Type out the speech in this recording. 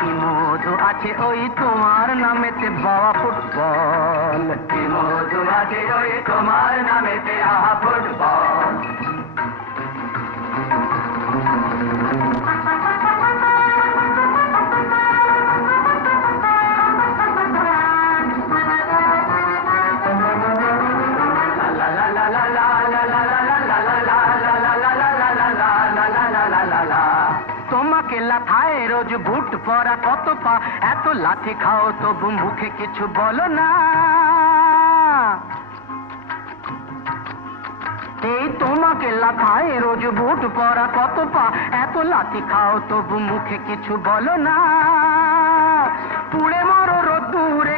কি মধু আছে ওই তোমার নামেতে বাবা ফুটবল, কি মধু আছে ওই তোমার নামেতে আহা ফুটবল। তোমাকে লাথায় রোজ বুট পরা কত পা, এত লাথি খাও তবু মুখে কিছু বলো না। এই তোমাকে লাথায় রোজ বুট পরা কত পা, এত লাথি খাও তবু মুখে কিছু বলো না। পুড়ে মরো রোদ্দুরে